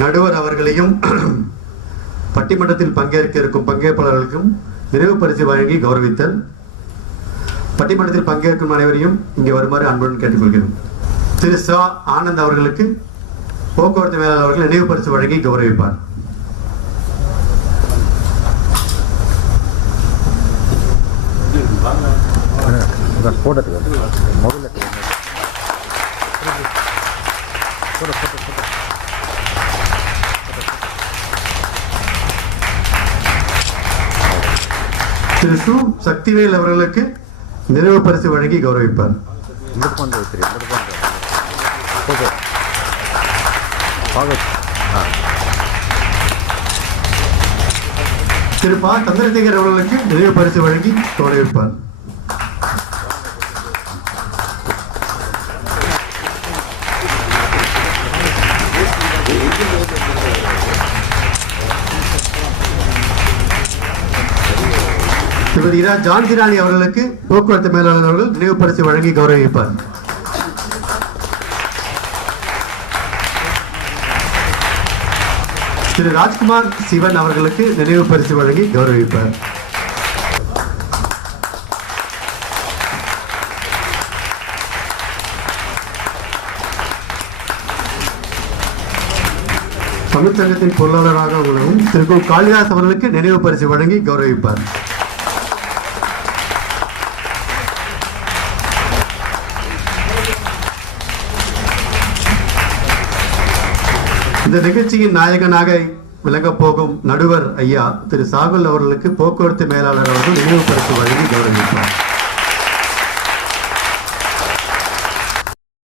நடுவர் அவர்களையும் பட்டிமன்றத்தில் பங்கேற்க இருக்கும் பங்கேற்பாளர்களுக்கும் நிறைவு பரிசு வழங்கி கௌரவித்தல். பட்டிமன்றத்தில் பங்கேற்கும் அனைவரையும் இங்கே வருமாறு அன்புடன் கேட்டுக்கொள்கிறோம். திரு ச ஆனந்த் அவர்களுக்கு போக்குவரத்து மேலாளர் அவர்கள் நினைவு பரிசு வழங்கி கௌரவிப்பார். திரு சு சக்திவேல் அவர்களுக்கு நிறைவு பரிசு வழங்கி கௌரவிப்பார். திரு பா சந்திரசேகர் அவர்களுக்கு நிறைவு பரிசு வழங்கி கௌரவிப்பார். திருமதி இரா ஜான்சிராணி அவர்களுக்கு போக்குவரத்து மேலாளர் அவர்கள் நினைவு பரிசு வழங்கி கௌரவிப்பார். திரு ராஜ்குமார் சிவன் அவர்களுக்கு நினைவு பரிசு வழங்கி கௌரவிப்பார். தமிழ்ச்சங்கத்தின் பொருளாளராக உள்ளவும் திரு கு காளிதாஸ் அவர்களுக்கு நினைவு பரிசு வழங்கி கௌரவிப்பார். இந்த நிகழ்ச்சியின் நாயகனாக விளங்கப் போகும் நடுவர் ஐயா திரு சாகுல் அவர்களுக்கு போக்குவரத்து மேலாளர் அவர்கள் நினைவு பரிசு வழங்கி கௌரவிப்பார்.